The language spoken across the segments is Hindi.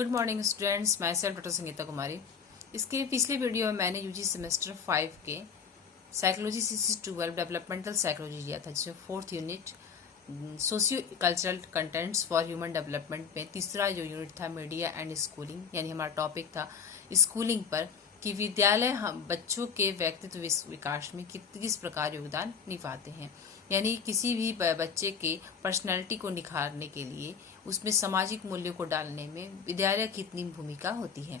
Good morning students, myself doctor Sangeeta Kumari. इसके पिछले वीडियो में मैंने यूजी सेमेस्टर 5 के साइकोलॉजी CC12 डेवलपमेंटल साइकोलॉजी लिया था, जिसमें 4th unit socio cultural contents for human development में तीसरा जो यूनिट था मीडिया एंड स्कूलिंग, यानी हमारा टॉपिक था स्कूलिंग पर कि विद्यालय हम बच्चों के व्यक्तित्व विकास में किस प्रकार योगदान निभाते हैं। यानी किसी भी बच्चे के पर्सनैलिटी को निखारने के लिए उसमें सामाजिक मूल्यों को डालने में विद्यालय की कितनी भूमिका होती है।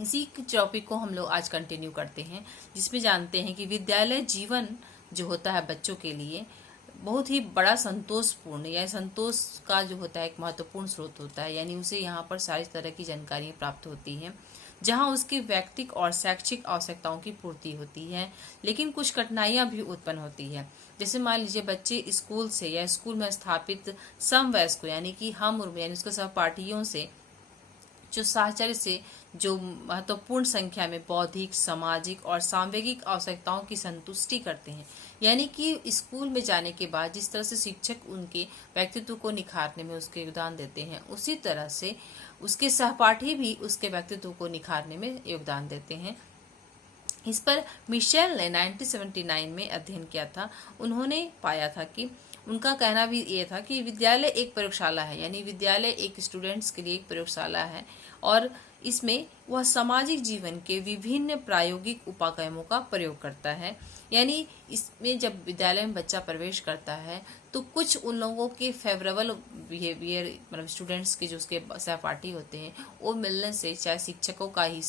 इसी टॉपिक को हम लोग आज कंटिन्यू करते हैं, जिसमें जानते हैं कि विद्यालय जीवन जो होता है बच्चों के लिए बहुत ही बड़ा संतोषपूर्ण या संतोष का जो होता है एक महत्वपूर्ण स्रोत होता है। यानी उसे यहाँ पर सारी तरह की जानकारियाँ प्राप्त होती हैं, जहाँ उसकी व्यक्तिक और शैक्षिक आवश्यकताओं की पूर्ति होती है, लेकिन कुछ कठिनाइयाँ भी उत्पन्न होती है। जैसे मान लीजिए बच्चे स्कूल से या स्कूल में स्थापित समवयस्कों यानी कि हम उम्र यानी उसके सहपाठियों से जो साहचर्य से जो महत्वपूर्ण संख्या में बौद्धिक, सामाजिक और सांवेगिक आवश्यकताओं की संतुष्टि करते हैं। यानी कि स्कूल में जाने के बाद जिस तरह से शिक्षक उनके व्यक्तित्व को निखारने में उसके योगदान देते हैं, उसी तरह से उसके सहपाठी भी उसके व्यक्तित्व को निखारने में योगदान देते हैं। इस पर मिशेल ने 1979 में अध्ययन किया था। उन्होंने पाया था कि उनका कहना भी ये था कि विद्यालय एक प्रयोगशाला है, यानी विद्यालय एक स्टूडेंट्स के लिए एक प्रयोगशाला है और इसमें वह सामाजिक जीवन के विभिन्न प्रायोगिक उपागमों का प्रयोग करता है। यानी इसमें जब विद्यालय में बच्चा प्रवेश करता है तो कुछ उन लोगों के फेवरेबल बिहेवियर, मतलब स्टूडेंट्स के जो उसके सहपाठी होते हैं, वो मिलने से, चाहे शिक्षकों का ही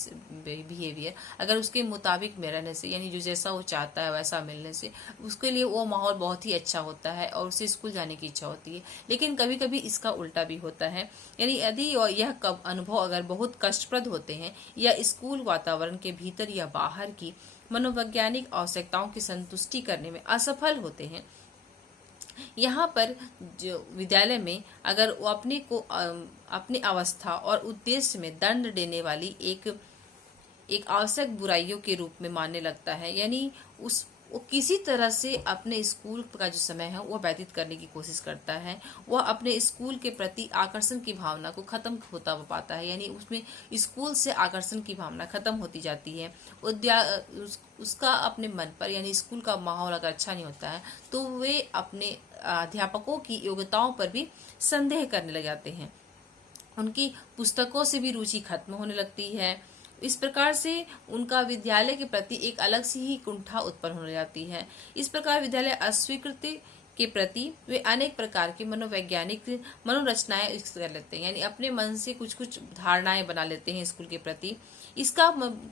बिहेवियर अगर उसके मुताबिक में रहने से, यानी जो जैसा वो चाहता है वैसा मिलने से, उसके लिए वो माहौल बहुत ही अच्छा होता है और उसे स्कूल जाने की इच्छा होती है। लेकिन कभी कभी इसका उल्टा भी होता है, यानी यदि यह अनुभव अगर बहुत कष्टप्रद होते हैं या स्कूल वातावरण के भीतर या बाहर की मनोवैज्ञानिक आवश्यकताओं की संतुष्टि करने में असफल होते हैं, यहाँ पर जो विद्यालय में अगर वो अपनी अवस्था और उद्देश्य में दंड देने वाली एक आवश्यक बुराइयों के रूप में मानने लगता है, यानी वो किसी तरह से अपने स्कूल का जो समय है वो व्यतीत करने की कोशिश करता है। वह अपने स्कूल के प्रति आकर्षण की भावना को खत्म होता पाता है, यानी उसमें स्कूल से आकर्षण की भावना खत्म होती जाती है। उसका अपने मन पर, यानी स्कूल का माहौल अगर अच्छा नहीं होता है तो वे अपने अध्यापकों की योग्यताओं पर भी संदेह करने लग जाते हैं। उनकी पुस्तकों से भी रुचि खत्म होने लगती है। इस प्रकार से उनका विद्यालय के प्रति एक अलग सी ही कुंठा उत्पन्न होने जाती है। इस प्रकार विद्यालय अस्वीकृति के प्रति वे अनेक प्रकार की मनोवैज्ञानिक मनोरचनाएं कर लेते हैं, यानी अपने मन से कुछ कुछ धारणाएं बना लेते हैं स्कूल के प्रति। इसका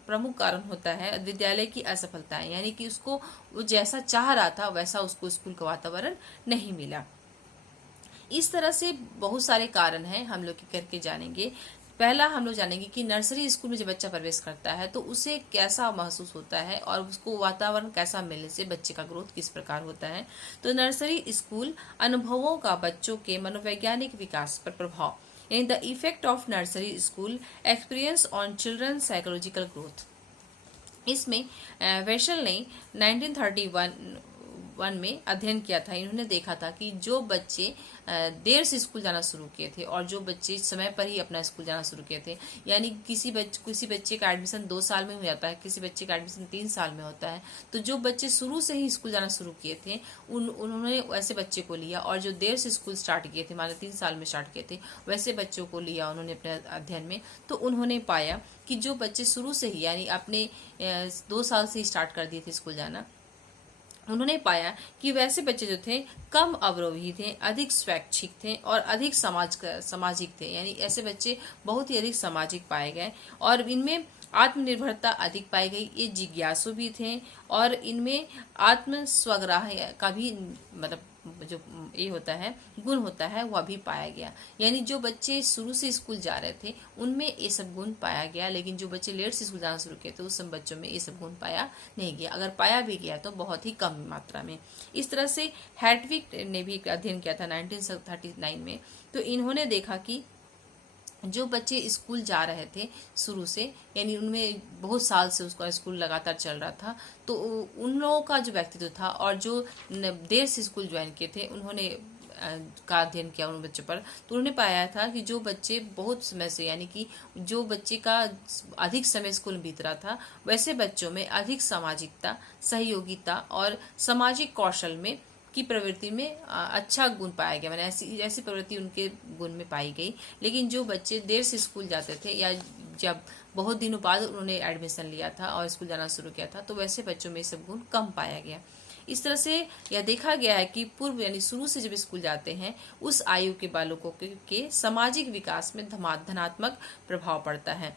प्रमुख कारण होता है विद्यालय की असफलताएं, यानी कि उसको वो जैसा चाह रहा था वैसा उसको स्कूल का वातावरण नहीं मिला। इस तरह से बहुत सारे कारण हैं, हम लोग करके जानेंगे। पहला हम लोग जानेंगे कि नर्सरी स्कूल में जब बच्चा प्रवेश करता है तो उसे कैसा महसूस होता है और उसको वातावरण कैसा मिलने से बच्चे का ग्रोथ किस प्रकार होता है। तो नर्सरी स्कूल अनुभवों का बच्चों के मनोवैज्ञानिक विकास पर प्रभाव, यानी the effect of nursery school experience on children psychological growth. इसमें वेशल ने 1931 में अध्ययन किया था। इन्होंने देखा था कि जो बच्चे देर से स्कूल जाना शुरू किए थे और जो बच्चे समय पर ही अपना स्कूल जाना शुरू किए थे, यानी किसी बच्चे का एडमिशन 2 साल में हो जाता है, किसी बच्चे का एडमिशन 3 साल में होता है, तो जो बच्चे शुरू से ही स्कूल जाना शुरू किए थे उन्होंने वैसे बच्चे को लिया, और जो देर से स्कूल स्टार्ट किए थे, माने 3 साल में स्टार्ट किए थे, वैसे बच्चों को लिया उन्होंने अपने अध्ययन में। तो उन्होंने पाया कि जो बच्चे शुरू से ही, यानी अपने 2 साल से ही स्टार्ट कर दिए थे स्कूल जाना, उन्होंने पाया कि वैसे बच्चे जो थे कम अवरोही थे, अधिक स्वैच्छिक थे और अधिक सामाजिक थे। यानी ऐसे बच्चे बहुत ही अधिक सामाजिक पाए गए और इनमें आत्मनिर्भरता अधिक पाई गई। ये जिज्ञासु भी थे और इनमें आत्म स्वग्राह्य का भी, मतलब जो ये होता है गुण होता है, वह भी पाया गया। यानी जो बच्चे शुरू से स्कूल जा रहे थे उनमें ये सब गुण पाया गया, लेकिन जो बच्चे लेट से स्कूल जाना शुरू किए थे उस सब बच्चों में ये सब गुण पाया नहीं गया। अगर पाया भी गया तो बहुत ही कम मात्रा में। इस तरह से हैटविक ने भी एक अध्ययन किया था 1939 में। तो इन्होंने देखा कि जो बच्चे स्कूल जा रहे थे शुरू से, यानी उनमें बहुत साल से उसका स्कूल लगातार चल रहा था, तो उन लोगों का जो व्यक्तित्व था और जो देर से स्कूल ज्वाइन किए थे उन्होंने का अध्ययन किया उन बच्चों पर, तो उन्होंने पाया था कि जो बच्चे बहुत समय से, यानी कि जो बच्चे का अधिक समय स्कूल में बीत रहा था, वैसे बच्चों में अधिक सामाजिकता, सहयोगिता और सामाजिक कौशल में की प्रवृत्ति में अच्छा गुण पाया गया। मैंने ऐसी ऐसी प्रवृत्ति उनके गुण में पाई गई। लेकिन जो बच्चे देर से स्कूल जाते थे या जब बहुत दिनों बाद उन्होंने एडमिशन लिया था और स्कूल जाना शुरू किया था, तो वैसे बच्चों में सब गुण कम पाया गया। इस तरह से यह देखा गया है कि पूर्व यानी शुरू से जब स्कूल जाते हैं, उस आयु के बालकों के सामाजिक विकास में धनात्मक प्रभाव पड़ता है।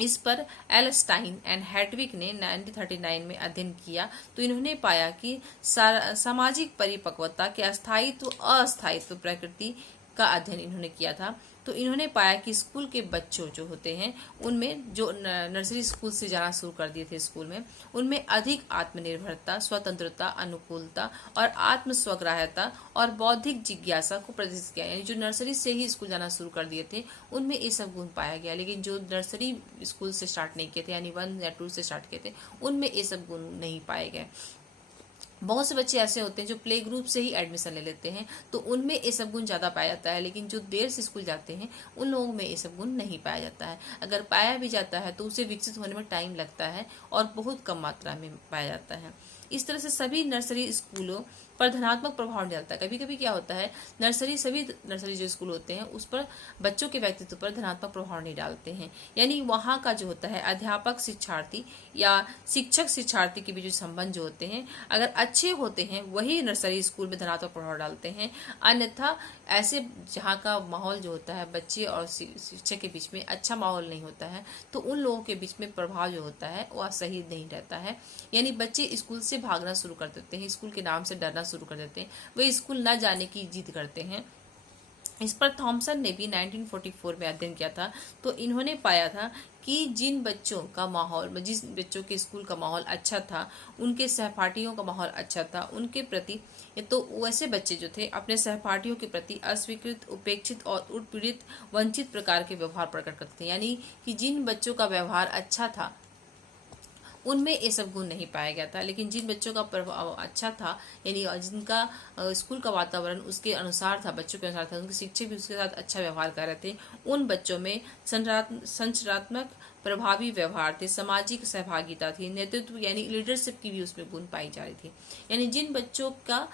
इस पर एल स्टाइन एंड हैडविक ने 1939 में अध्ययन किया, तो इन्होंने पाया कि सामाजिक परिपक्वता के स्थायित्व अस्थायित्व प्रकृति का अध्ययन इन्होंने किया था। तो इन्होंने पाया कि स्कूल के बच्चों जो होते हैं, उनमें जो नर्सरी स्कूल से जाना शुरू कर दिए थे स्कूल में, उनमें अधिक आत्मनिर्भरता, स्वतंत्रता, अनुकूलता और आत्म स्वग्राह्यता और बौद्धिक जिज्ञासा को प्रदर्शित किया। यानी जो नर्सरी से ही स्कूल जाना शुरू कर दिए थे, उनमें ये सब गुण पाया गया। लेकिन जो नर्सरी स्कूल से स्टार्ट नहीं किए थे, यानी 1 या 2 से स्टार्ट किए थे, उनमें ये सब गुण नहीं पाए गए। बहुत से बच्चे ऐसे होते हैं जो प्ले ग्रुप से ही एडमिशन ले लेते हैं, तो उनमें ये सब गुण ज़्यादा पाया जाता है। लेकिन जो देर से स्कूल जाते हैं, उन लोगों में ये सब गुण नहीं पाया जाता है। अगर पाया भी जाता है तो उसे विकसित होने में टाइम लगता है और बहुत कम मात्रा में पाया जाता है। इस तरह से सभी नर्सरी स्कूलों पर धनात्मक प्रभाव डालता है। कभी कभी क्या होता है, सभी नर्सरी जो स्कूल होते हैं, उस पर बच्चों के व्यक्तित्व पर धनात्मक प्रभाव नहीं डालते हैं। यानी वहाँ का जो होता है अध्यापक शिक्षार्थी या शिक्षक शिक्षार्थी के बीच जो संबंध जो होते हैं, अगर अच्छे होते हैं, वही नर्सरी स्कूल में धनात्मक प्रभाव डालते हैं। अन्यथा ऐसे जहाँ का माहौल जो होता है, बच्चे और शिक्षक के बीच में अच्छा माहौल नहीं होता है, तो उन लोगों के बीच में प्रभाव जो होता है वह सही नहीं रहता है। यानी बच्चे स्कूल से भागना शुरू कर देते हैं, स्कूल के नाम से डरना शुरू कर देते हैं, वे स्कूल न जाने की जिद करते हैं। इस पर थॉमसन ने भी 1944 में अध्ययन किया था। तो इन्होंने पाया था कि जिन बच्चों का माहौल, जिस बच्चों के स्कूल का माहौल अच्छा था, उनके सहपाठियों का माहौल अच्छा था, उनके प्रति, तो वैसे बच्चे जो थे अपने सहपाठियों के प्रति अस्वीकृत, उपेक्षित और उत्पीड़ित, वंचित प्रकार के व्यवहार प्रकट करते थे। यानी कि जिन बच्चों का व्यवहार अच्छा था, उनमें ये सब गुण नहीं पाया गया था। लेकिन जिन बच्चों का प्रभाव अच्छा था, यानी जिनका स्कूल का वातावरण उसके अनुसार था, बच्चों के अनुसार था, उनके शिक्षक भी उसके साथ अच्छा व्यवहार कर रहे थे, उन बच्चों में संरचनात्मक प्रभावी व्यवहार थे, सामाजिक सहभागिता थी, नेतृत्व यानी लीडरशिप की भी उसमें गुण पाई जा रही थी। यानी जिन बच्चों का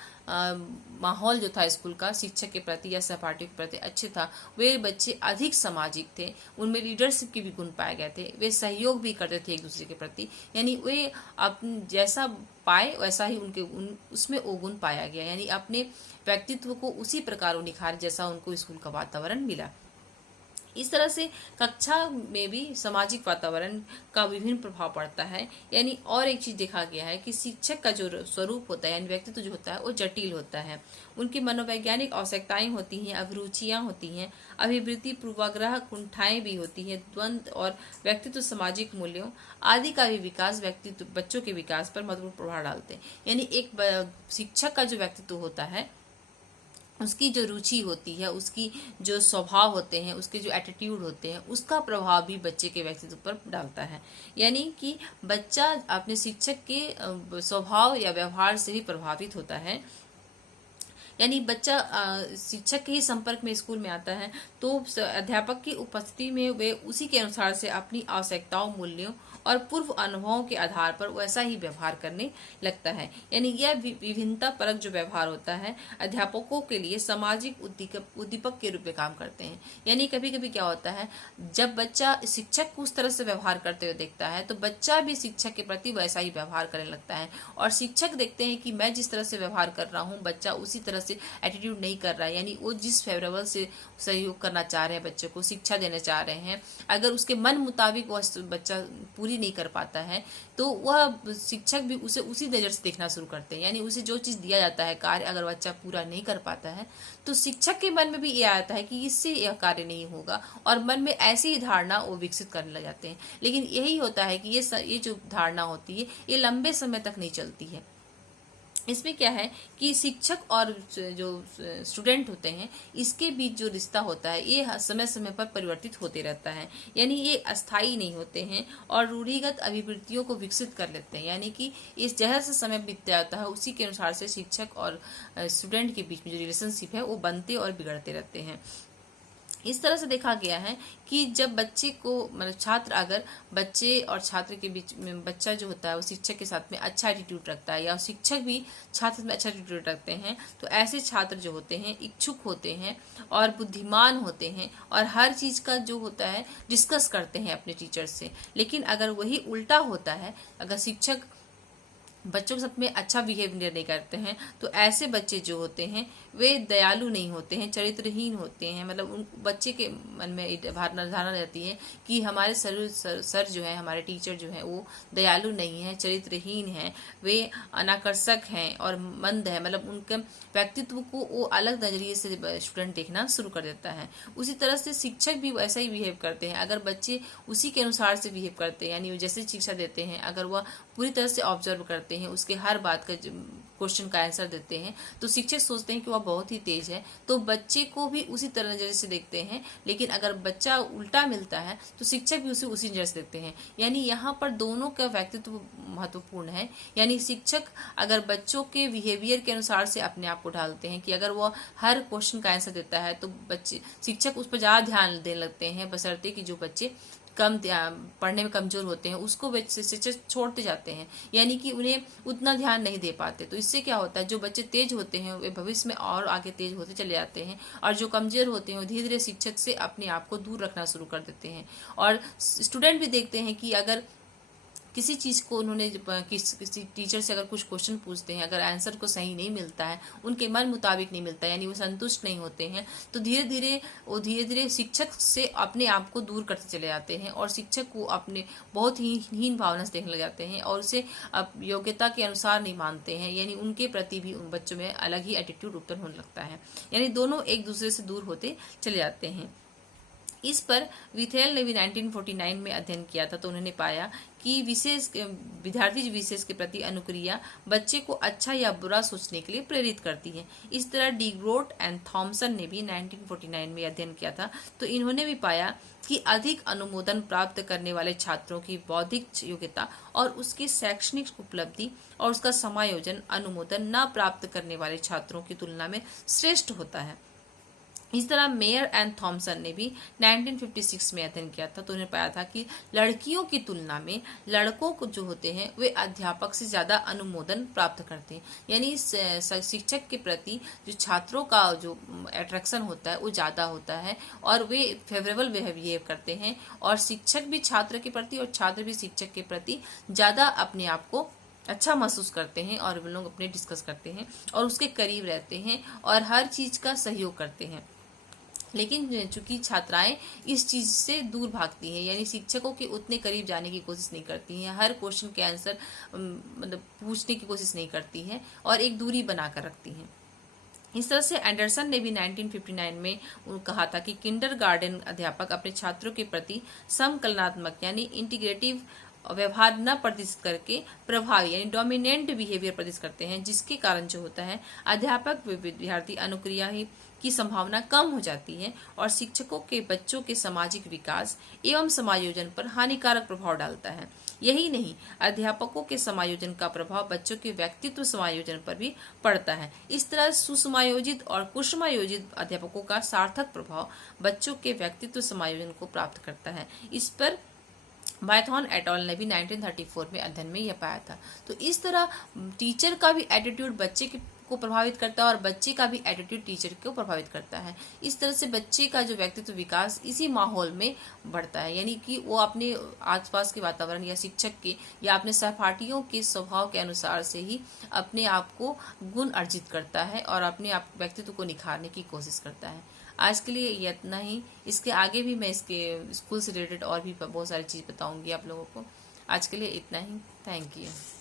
माहौल जो था स्कूल का शिक्षक के प्रति या सहपाठियों के प्रति अच्छे था, वे बच्चे अधिक सामाजिक थे, उनमें लीडरशिप के भी गुण पाए गए थे, वे सहयोग भी करते थे एक दूसरे के प्रति। यानी वे अपने जैसा पाए वैसा ही उसमें वो गुण पाया गया। यानी अपने व्यक्तित्व को उसी प्रकार वो निखारे जैसा उनको स्कूल का वातावरण मिला। इस तरह से कक्षा में भी सामाजिक वातावरण का विभिन्न प्रभाव पड़ता है। यानी और एक चीज देखा गया है कि शिक्षक का जो स्वरूप होता है, यानी व्यक्तित्व जो होता है, वो जटिल होता है। उनकी मनोवैज्ञानिक आवश्यकताएं होती हैं, अभिरुचियां होती हैं, अभिवृत्ति, पूर्वाग्रह, कुंठाएं भी होती हैं, द्वंद्व और व्यक्तित्व, सामाजिक मूल्यों आदि का भी विकास व्यक्तित्व, बच्चों के विकास पर महत्वपूर्ण प्रभाव डालते हैं। यानी एक शिक्षक का जो व्यक्तित्व होता है, उसकी जो रुचि होती है, उसकी जो स्वभाव होते हैं, उसके जो एटीट्यूड होते हैं, उसका प्रभाव भी बच्चे के व्यक्तित्व पर डालता है। यानी कि बच्चा अपने शिक्षक के स्वभाव या व्यवहार से भी प्रभावित होता है। यानी बच्चा शिक्षक के ही संपर्क में स्कूल में आता है, तो अध्यापक की उपस्थिति में वे उसी के अनुसार से अपनी आवश्यकताओं, मूल्यों और पूर्व अनुभवों के आधार पर वैसा ही व्यवहार करने लगता है। यानी यह विभिन्नता परक जो व्यवहार होता है, अध्यापकों के लिए सामाजिक उद्दीपक के रूप में काम करते हैं। यानी कभी कभी क्या होता है, जब बच्चा शिक्षक को उस तरह से व्यवहार करते हुए देखता है, तो बच्चा भी शिक्षक के प्रति वैसा ही व्यवहार करने लगता है। और शिक्षक देखते हैं कि मैं जिस तरह से व्यवहार कर रहा हूँ, बच्चा उसी तरह से एटीट्यूड नहीं कर रहा है, यानी वो जिस फेवरेबल से सहयोग करना चाह रहे हैं, बच्चे को शिक्षा देना चाह रहे हैं, अगर उसके मन मुताबिक वह बच्चा पूरी नहीं कर पाता है, तो वह शिक्षक भी उसे उसी नज़र से देखना शुरू करते हैं। यानी उसे जो चीज़ दिया जाता है कार्य, अगर बच्चा पूरा नहीं कर पाता है, तो शिक्षक के मन में भी ये आता है कि इससे यह कार्य नहीं होगा, और मन में ऐसी ही धारणा वो विकसित करने लग जाते हैं। लेकिन यही होता है कि ये जो धारणा होती है, ये लंबे समय तक नहीं चलती है। इसमें क्या है कि शिक्षक और जो स्टूडेंट होते हैं इसके बीच जो रिश्ता होता है ये समय समय पर परिवर्तित होते रहता है, यानी ये अस्थायी नहीं होते हैं और रूढ़िगत अभिवृत्तियों को विकसित कर लेते हैं। यानी कि इस जैसा से समय बीतता जाता है उसी के अनुसार से शिक्षक और स्टूडेंट के बीच में जो रिलेशनशिप है वो बनते और बिगड़ते रहते हैं। इस तरह से देखा गया है कि जब बच्चे को मतलब छात्र अगर बच्चे और छात्र के बीच में बच्चा जो होता है वो शिक्षक के साथ में अच्छा एटीट्यूड रखता है या शिक्षक भी छात्र में अच्छा एटीट्यूड रखते हैं तो ऐसे छात्र जो होते हैं इच्छुक होते हैं और बुद्धिमान होते हैं और हर चीज का जो होता है डिस्कस करते हैं अपने टीचर से। लेकिन अगर वही उल्टा होता है, अगर शिक्षक बच्चों के साथ में अच्छा बिहेवियर नहीं करते हैं तो ऐसे बच्चे जो होते हैं वे दयालु नहीं होते हैं, चरित्रहीन होते हैं। मतलब उन बच्चे के मन में धारणा रहती है कि हमारे सर जो है, हमारे टीचर जो है वो दयालु नहीं है, चरित्रहीन है, वे अनाकर्षक हैं और मंद है। मतलब उनके व्यक्तित्व को वो अलग नजरिए से स्टूडेंट देखना शुरू कर देता है। उसी तरह से शिक्षक भी वैसा ही बिहेव करते हैं। अगर बच्चे उसी के अनुसार से बिहेव करते हैं, यानी जैसे शिक्षा देते हैं, अगर वह पूरी तरह से ऑब्जर्व करते हैं, उसके हर बात का क्वेश्चन का आंसर देते हैं, तो शिक्षक सोचते हैं कि वह बहुत ही तेज है, तो बच्चे को भी उसी तरह नजर से देखते हैं। लेकिन अगर बच्चा उल्टा मिलता है तो शिक्षक भी उसे उसी नजर से देखते हैं। यानी यहाँ पर दोनों का व्यक्तित्व महत्वपूर्ण है। यानी शिक्षक अगर बच्चों के बिहेवियर के अनुसार से अपने आप को ढालते हैं कि अगर वह हर क्वेश्चन का आंसर देता है तो बच्चे शिक्षक उस पर ज्यादा ध्यान देने लगते हैं, बशर्ते कि जो बच्चे कम पढ़ने में कमजोर होते हैं उसको शिक्षक छोड़ते जाते हैं, यानी कि उन्हें उतना ध्यान नहीं दे पाते। तो इससे क्या होता है, जो बच्चे तेज होते हैं वे भविष्य में और आगे तेज होते चले जाते हैं और जो कमजोर होते हैं वो धीरे धीरे शिक्षक से अपने आप को दूर रखना शुरू कर देते हैं। और स्टूडेंट भी देखते हैं कि अगर किसी चीज को उन्होंने किसी टीचर से अगर कुछ क्वेश्चन पूछते हैं, अगर आंसर को सही नहीं मिलता है, उनके मन मुताबिक नहीं मिलता है, यानी वो संतुष्ट नहीं होते हैं, तो धीरे धीरे शिक्षक से अपने आप को दूर करते चले जाते हैं और शिक्षक को अपने बहुत ही हीन भावना से देखने लग जाते हैं और उसे योग्यता के अनुसार नहीं मानते हैं। यानी उनके प्रति भी उन बच्चों में अलग ही एटीट्यूड उत्पन्न होने लगता है, यानी दोनों एक दूसरे से दूर होते चले जाते हैं। इस पर विथेल ने भी 1949 में अध्ययन किया था, तो उन्होंने पाया कि विद्यार्थी विशेष के प्रति अनुक्रिया बच्चे को अच्छा या बुरा सोचने के लिए प्रेरित करती है। इस तरह डी ग्रोट एंड थॉमसन ने भी 1949 में अध्ययन किया था, तो इन्होंने भी पाया कि अधिक अनुमोदन प्राप्त करने वाले छात्रों की बौद्धिक योग्यता और उसकी शैक्षणिक उपलब्धि और उसका समायोजन अनुमोदन न प्राप्त करने वाले छात्रों की तुलना में श्रेष्ठ होता है। इस तरह मेयर एंड थॉमसन ने भी 1956 में अध्ययन किया था, तो उन्हें पाया था कि लड़कियों की तुलना में लड़कों को जो होते हैं वे अध्यापक से ज्यादा अनुमोदन प्राप्त करते हैं। यानी शिक्षक के प्रति जो छात्रों का जो अट्रैक्शन होता है वो ज्यादा होता है और वे फेवरेबल बिहेव करते हैं और शिक्षक भी छात्र के प्रति और छात्र भी शिक्षक के प्रति ज्यादा अपने आप को अच्छा महसूस करते हैं और वे लोग अपने डिस्कस करते हैं और उसके करीब रहते हैं और हर चीज का सहयोग करते हैं। लेकिन चूंकि छात्राएं इस चीज से दूर भागती हैं, यानी शिक्षकों के उतने करीब जाने की कोशिश नहीं करती हैं, हर क्वेश्चन के आंसर मतलब पूछने की कोशिश नहीं करती हैं और एक दूरी बनाकर रखती हैं। इस तरह से एंडरसन ने भी 1959 में कहा था कि किंडरगार्टन अध्यापक अपने छात्रों के प्रति समकलनात्मक यानी इंटीग्रेटिव व्यवहार न प्रदर्शित करके प्रभावी यानी डोमिनेंट बिहेवियर प्रदर्शित करते हैं, जिसके कारण जो होता है अध्यापक विद्यार्थी अनुक्रिया की संभावना कम हो जाती है और शिक्षकों के बच्चों के सामाजिक विकास एवं समायोजन पर हानिकारक प्रभाव डालता है। यही नहीं, अध्यापकों के समायोजन का प्रभाव बच्चों के व्यक्तित्व समायोजन पर भी पड़ता है। इस तरह सुसमायोजित और कुसमायोजित अध्यापकों का सार्थक प्रभाव बच्चों के व्यक्तित्व समायोजन को प्राप्त करता है। इस पर माइथॉन एटॉल ने भी 1934 में अध्ययन में यह पाया था। तो इस तरह टीचर का भी एटीट्यूड बच्चे को प्रभावित करता है और बच्चे का भी एटीट्यूड टीचर को प्रभावित करता है। इस तरह से बच्चे का जो व्यक्तित्व विकास इसी माहौल में बढ़ता है, यानी कि वो अपने आसपास के वातावरण या शिक्षक के या अपने सहपाठियों के स्वभाव के अनुसार से ही अपने आप को गुण अर्जित करता है और अपने आप व्यक्तित्व को निखारने की कोशिश करता है। आज के लिए ये इतना ही। इसके आगे भी मैं इसके स्कूल से रिलेटेड और भी बहुत सारी चीज़ बताऊंगी आप लोगों को। आज के लिए इतना ही। Thank you.